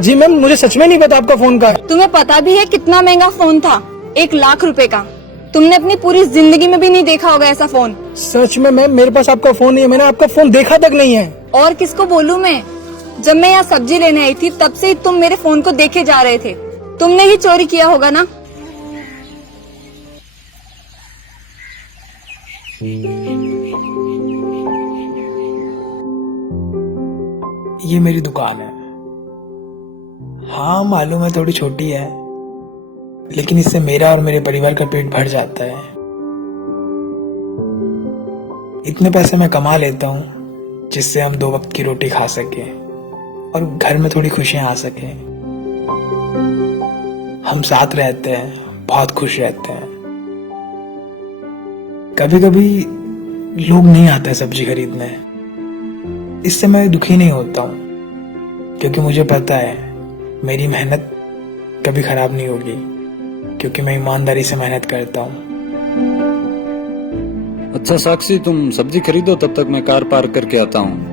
जी ma'am, मुझे सच में नहीं पता आपका फोन का है। तुम्हें पता भी है कितना महंगा फोन था? 1 लाख रुपए का। तुमने अपनी पूरी जिंदगी में भी नहीं देखा होगा ऐसा फोन। सच में मैम, मेरे पास आपका फोन नहीं है, मैंने आपका फोन देखा तक नहीं है। और किसको बोलूं मैं? जब मैं यहाँ सब्जी लेने आई थी तब से ही तुम मेरे फोन को देखे जा रहे थे। तुमने ही चोरी किया होगा ना? ये मेरी दुकान है। हाँ मालूम है थोड़ी छोटी है, लेकिन इससे मेरा और मेरे परिवार का पेट भर जाता है। इतने पैसे मैं कमा लेता हूँ जिससे हम 2 वक्त की रोटी खा सके और घर में थोड़ी खुशियां आ सके। हम साथ रहते हैं, बहुत खुश रहते हैं। कभी कभी लोग नहीं आते सब्जी खरीदने, इससे मैं दुखी नहीं होता हूँ, क्योंकि मुझे पता है मेरी मेहनत कभी खराब नहीं होगी, क्योंकि मैं ईमानदारी से मेहनत करता हूँ। अच्छा साक्षी, तुम सब्जी खरीदो, तब तक मैं कार पार्क करके आता हूँ।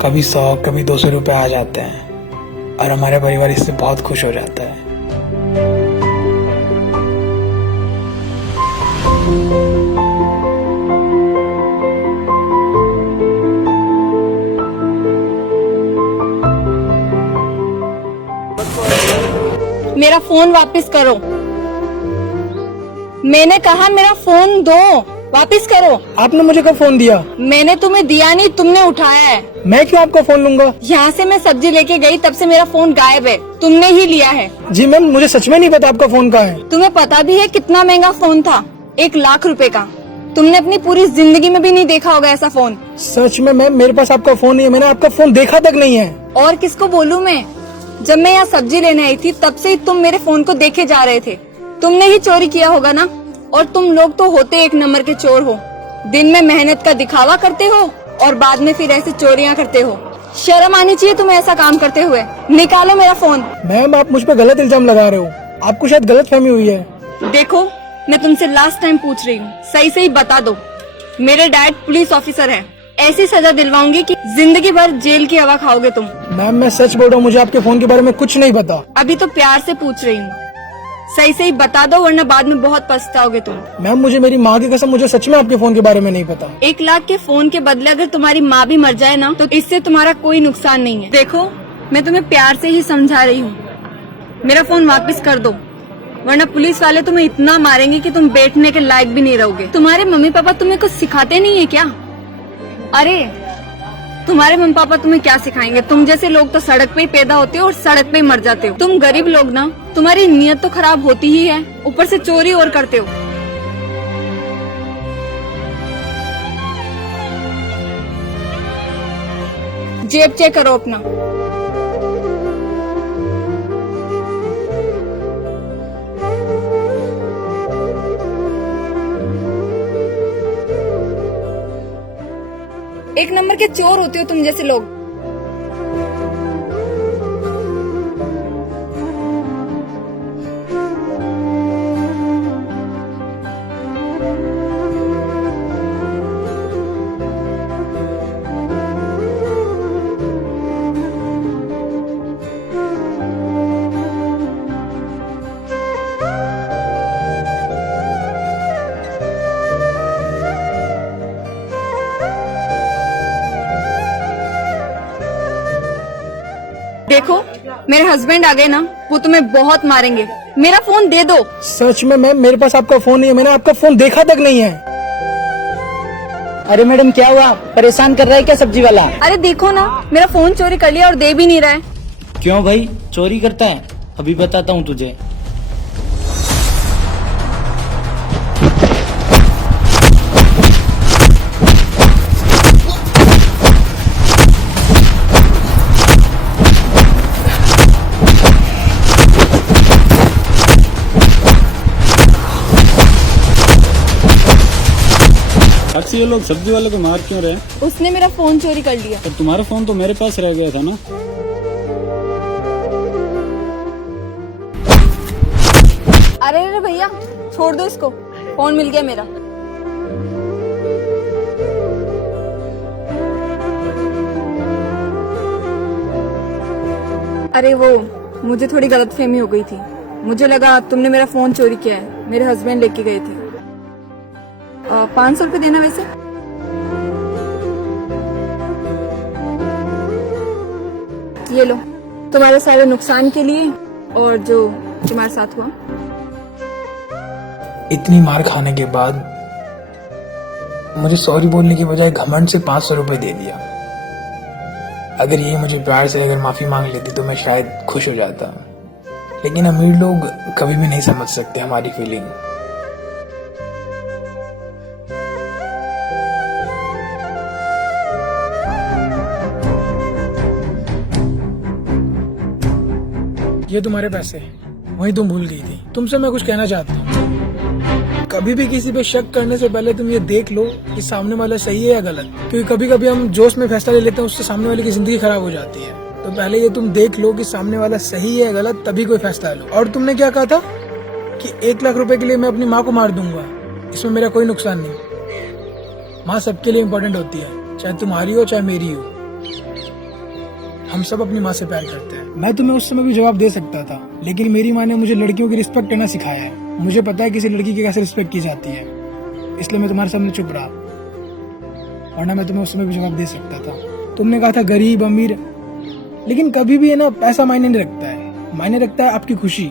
कभी 100 कभी 200 रुपए आ जाते हैं और हमारा परिवार इससे बहुत खुश हो जाता है। मेरा फोन वापस करो। मैंने कहा मेरा फोन दो, वापस करो। आपने मुझे कब फोन दिया? मैंने तुम्हें दिया नहीं, तुमने उठाया है। मैं क्यों आपका फोन लूंगा? यहाँ से मैं सब्जी लेके गई तब से मेरा फोन गायब है, तुमने ही लिया है। जी मैम, मुझे सच में नहीं पता आपका फोन का है। तुम्हें पता भी है कितना महंगा फोन था? 1 लाख रुपए का। तुमने अपनी पूरी जिंदगी में भी नहीं देखा होगा ऐसा फोन। सच में मैम, मेरे पास आपका फोन नहीं है, मैंने आपका फोन देखा तक नहीं है। और किसको बोलूं मैं? जब मैं यहाँ सब्जी लेने आई थी तब से ही तुम मेरे फोन को देखे जा रहे थे। तुमने ही चोरी किया होगा ना? और तुम लोग तो होते 1 नंबर के चोर हो। दिन में मेहनत का दिखावा करते हो और बाद में फिर ऐसे चोरियां करते हो। शर्म आनी चाहिए तुम्हें ऐसा काम करते हुए। निकालो मेरा फोन। मैम, आप मुझ पर गलत इल्जाम लगा रहे हो, आपको शायद गलत फहमी हुई है। देखो, मैं तुमसे लास्ट टाइम पूछ रही हूँ, सही सही बता दो। मेरे डैड पुलिस ऑफिसर है, ऐसी सजा दिलवाऊंगी कि जिंदगी भर जेल की हवा खाओगे तुम। मैम, मैं सच बोल रहा हूँ, मुझे आपके फोन के बारे में कुछ नहीं पता। अभी तो प्यार से पूछ रही हूँ, सही सही बता दो, वरना बाद में बहुत पछताओगे तुम। मैम, मुझे मेरी माँ की कसम, मुझे सच में आपके फोन के बारे में नहीं पता। 1 लाख के फोन के बदले अगर तुम्हारी माँ भी मर जाए ना, तो इससे तुम्हारा कोई नुकसान नहीं है। देखो, मैं तुम्हें प्यार से ही समझा रही हूँ, मेरा फोन वापस कर दो, वरना पुलिस वाले तुम्हें इतना मारेंगे कि तुम बैठने के लायक भी नहीं रहोगे। तुम्हारे मम्मी पापा तुम्हें कुछ सिखाते नहीं है क्या? अरे तुम्हारे मम्मी पापा तुम्हें क्या सिखाएंगे? तुम जैसे लोग तो सड़क पे ही पैदा होते हो और सड़क पे ही मर जाते हो। तुम गरीब लोग ना, तुम्हारी नीयत तो खराब होती ही है, ऊपर से चोरी और करते हो। जेब चेक करो अपना। एक नंबर के चोर होते हो तुम जैसे लोग। देखो, मेरे हस्बैंड आ गए ना, वो तुम्हें बहुत मारेंगे। मेरा फोन दे दो। सच में मैम, मेरे पास आपका फोन नहीं है, मैंने आपका फोन देखा तक नहीं है। अरे मैडम, क्या हुआ? परेशान कर रहा है क्या सब्जी वाला? अरे देखो ना, मेरा फोन चोरी कर लिया और दे भी नहीं रहा है। क्यों भाई, चोरी करता है? अभी बताता हूँ तुझे। वैसे ये लोग सब्जी वाले को मार क्यों रहे हैं? उसने मेरा फोन चोरी कर लिया। पर तुम्हारा फोन तो मेरे पास रह गया था ना। अरे अरे भैया छोड़ दो इसको, फोन मिल गया मेरा। अरे वो मुझे थोड़ी गलतफहमी हो गई थी, मुझे लगा तुमने मेरा फोन चोरी किया है, मेरे हस्बैंड लेके गए थे। 500 रुपये देना वैसे। ये लो तुम्हारे सारे नुकसान के लिए और जो तुम्हारे साथ हुआ। इतनी मार खाने के बाद मुझे सॉरी बोलने की बजाय घमंड से 500 रुपए दे दिया। अगर ये मुझे प्यार से अगर माफी मांग लेती तो मैं शायद खुश हो जाता, लेकिन अमीर लोग कभी भी नहीं समझ सकते हमारी फीलिंग। ये तुम्हारे पैसे, वही तुम भूल गई थी। तुमसे मैं कुछ कहना चाहता हूँ, कभी भी किसी पे शक करने से पहले तुम ये देख लो कि सामने वाला सही है या गलत, क्योंकि कभी कभी हम जोश में फैसला ले लेते हैं, उससे सामने वाले की जिंदगी खराब हो जाती है। तो पहले ये तुम देख लो कि सामने वाला सही है या गलत, तभी कोई फैसला लो। और तुमने क्या कहा था कि 1 लाख रुपए के लिए मैं अपनी माँ को मार दूंगा, इसमें मेरा कोई नुकसान नहीं। माँ सबके लिए इम्पोर्टेंट होती है, चाहे तुम्हारी हो चाहे मेरी हो। हम सब अपनी माँ से प्यार करते हैं। मैं तुम्हें उस समय भी जवाब दे सकता था, लेकिन मेरी माँ ने मुझे लड़कियों की रिस्पेक्ट करना सिखाया है। मुझे पता है किसी लड़की की कैसे रिस्पेक्ट की जाती है, इसलिए मैं तुम्हारे सामने चुप रहा, वरना मैं तुम्हें उस समय भी जवाब दे सकता था। तुमने कहा था गरीब अमीर, लेकिन कभी भी है ना, पैसा मायने नहीं रखता है। मायने रखता है आपकी खुशी,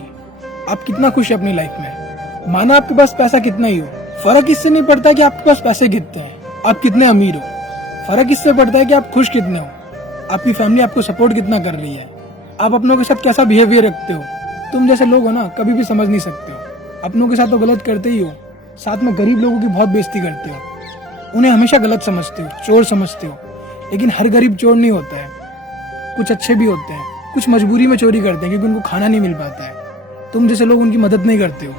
आप कितना खुश है अपनी लाइफ में। माना आपके पास पैसा कितना ही हो, फर्क इससे नहीं पड़ता कि आपके पास पैसे कितने हैं, आप कितने अमीर हो। फर्क इससे पड़ता है कि आप खुश कितने हो, आपकी फैमिली आपको सपोर्ट कितना कर रही है, आप अपनों के साथ कैसा बिहेवियर रखते हो। तुम जैसे लोग हो ना, कभी भी समझ नहीं सकते हो। अपनों के साथ तो गलत करते ही हो, साथ में गरीब लोगों की बहुत बेइज्जती करते हो, उन्हें हमेशा गलत समझते हो, चोर समझते हो। लेकिन हर गरीब चोर नहीं होता है, कुछ अच्छे भी होते हैं, कुछ मजबूरी में चोरी करते हैं क्योंकि उनको खाना नहीं मिल पाता है। तुम जैसे लोग उनकी मदद नहीं करते हो,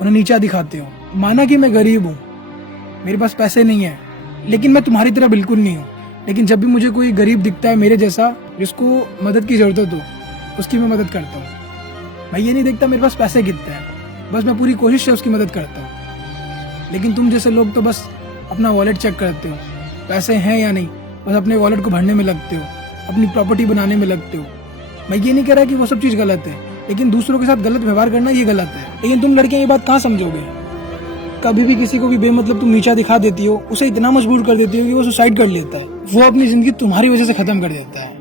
उन्हें नीचा दिखाते हो। माना कि मैं गरीब हूँ, मेरे पास पैसे नहीं है, लेकिन मैं तुम्हारी तरह बिल्कुल नहीं हूँ। लेकिन जब भी मुझे कोई गरीब दिखता है मेरे जैसा, जिसको मदद की जरूरत हो, उसकी मैं मदद करता हूँ। मैं ये नहीं देखता मेरे पास पैसे कितने हैं, बस मैं पूरी कोशिश से उसकी मदद करता हूँ। लेकिन तुम जैसे लोग तो बस अपना वॉलेट चेक करते हो, पैसे हैं या नहीं, बस अपने वॉलेट को भरने में लगते हो, अपनी प्रॉपर्टी बनाने में लगते हो। मैं ये नहीं कह रहा कि वो सब चीज़ गलत है, लेकिन दूसरों के साथ गलत व्यवहार करना ये गलत है। लेकिन तुम लड़कियां ये बात कहाँ समझोगे? कभी भी किसी को भी बेमतलब तुम नीचा दिखा देती हो, उसे इतना मजबूर कर देती हो कि वो सुसाइड कर लेता है। वो अपनी जिंदगी तुम्हारी वजह से खत्म कर देता है,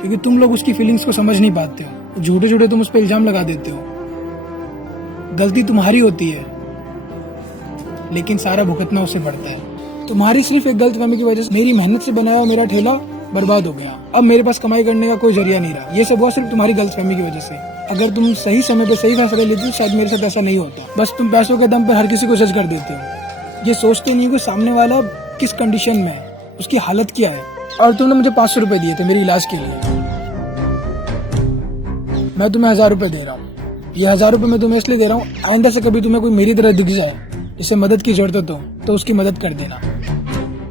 क्योंकि तुम लोग उसकी फीलिंग्स को समझ नहीं पाते हो। झूठे झूठे तुम उस पर इल्जाम लगा देते हो। गलती तुम्हारी होती है, लेकिन सारा भुगतना उससे पड़ता है। तुम्हारी सिर्फ एक गलतफहमी की वजह से मेरी मेहनत से बनाया मेरा ठेला बर्बाद हो गया। अब मेरे पास कमाई करने का कोई जरिया नहीं रहा। ये सब हुआ सिर्फ तुम्हारी गलतफहमी की वजह से। अगर तुम सही समय पे सही फैसला लेती तो शायद मेरे साथ ऐसा नहीं होता। बस तुम पैसों के दम पे हर किसी को जज कर देते हो, ये सोचते नहीं कि सामने वाला किस कंडीशन में है, उसकी हालत क्या है। और तुमने मुझे 500 रुपए दिए थे मेरे इलाज के लिए, मैं तुम्हें 1000 रुपए दे रहा हूँ। ये 1000 रुपए मैं तुम्हें इसलिए दे रहा हूँ, आइंदा से कभी तुम्हें कोई मेरी तरह दिख जाए जिसे मदद की जरूरत हो तो उसकी मदद कर देना।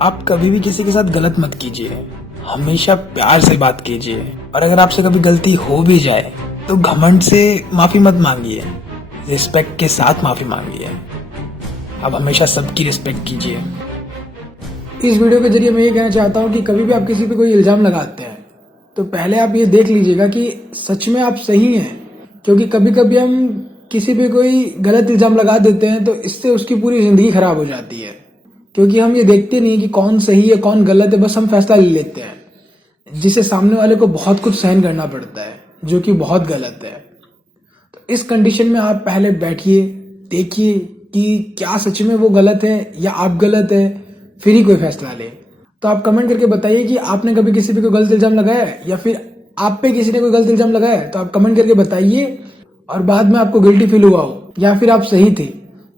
आप कभी भी किसी के साथ गलत मत कीजिए, हमेशा प्यार से बात कीजिए। और अगर आपसे कभी गलती हो भी जाए तो घमंड से माफी मत मांगिए, रिस्पेक्ट के साथ माफी मांगिए। आप हमेशा सबकी रिस्पेक्ट कीजिए। इस वीडियो के जरिए मैं ये कहना चाहता हूँ कि कभी भी आप किसी पे कोई इल्जाम लगाते हैं तो पहले आप ये देख लीजिएगा कि सच में आप सही हैं, क्योंकि कभी कभी हम किसी पे कोई गलत इल्जाम लगा देते हैं तो इससे उसकी पूरी जिंदगी खराब हो जाती है, क्योंकि हम ये देखते नहीं कि कौन सही है कौन गलत है, बस हम फैसला ले लेते हैं, जिसे सामने वाले को बहुत कुछ सहन करना पड़ता है, जो कि बहुत गलत है। तो इस कंडीशन में आप पहले बैठिए, देखिए कि क्या सच में वो गलत है या आप गलत है, फिर ही कोई फैसला ले। तो आप कमेंट करके बताइए कि आपने कभी किसी पे कोई गलत इल्जाम लगाया है, या फिर आप पे किसी ने कोई गलत इल्जाम लगाया है। तो आप कमेंट करके बताइए, और बाद में आपको गिल्टी फील हुआ हो या फिर आप सही थे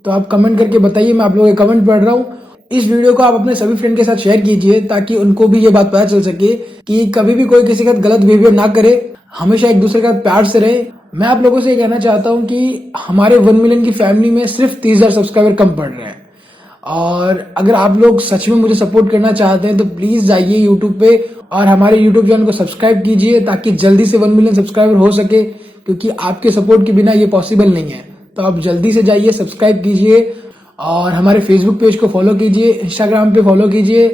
तो आप कमेंट करके बताइए। मैं आप लोगों के कमेंट पढ़ रहा हूँ। इस वीडियो को आप अपने सभी फ्रेंड के साथ शेयर कीजिए ताकि उनको भी ये बात पता चल सके कि कभी भी कोई किसी का गलत बिहेवियर ना करे, हमेशा एक दूसरे का प्यार से रहे। मैं आप लोगों से ये कहना चाहता हूँ कि हमारे 1 मिलियन की फैमिली में सिर्फ 30,000 सब्सक्राइबर कम पड़ रहे हैं, और अगर आप लोग सच में मुझे सपोर्ट करना चाहते हैं तो प्लीज जाइए यूट्यूब पे और हमारे यूट्यूब चैनल को सब्सक्राइब कीजिए ताकि जल्दी से 1 मिलियन सब्सक्राइबर हो सके, क्योंकि आपके सपोर्ट के बिना ये पॉसिबल नहीं है। तो आप जल्दी से जाइए, सब्सक्राइब कीजिए और हमारे फेसबुक पेज को फॉलो कीजिए, इंस्टाग्राम पे फॉलो कीजिए।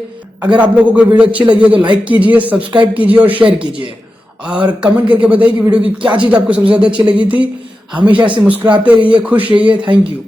अगर आप लोगों को वीडियो अच्छी लगी है तो लाइक कीजिए, सब्सक्राइब कीजिए और शेयर कीजिए और कमेंट करके बताइए कि वीडियो की क्या चीज आपको सबसे ज्यादा अच्छी लगी थी। हमेशा ऐसे मुस्कुराते रहिए, खुश रहिए। Thank you.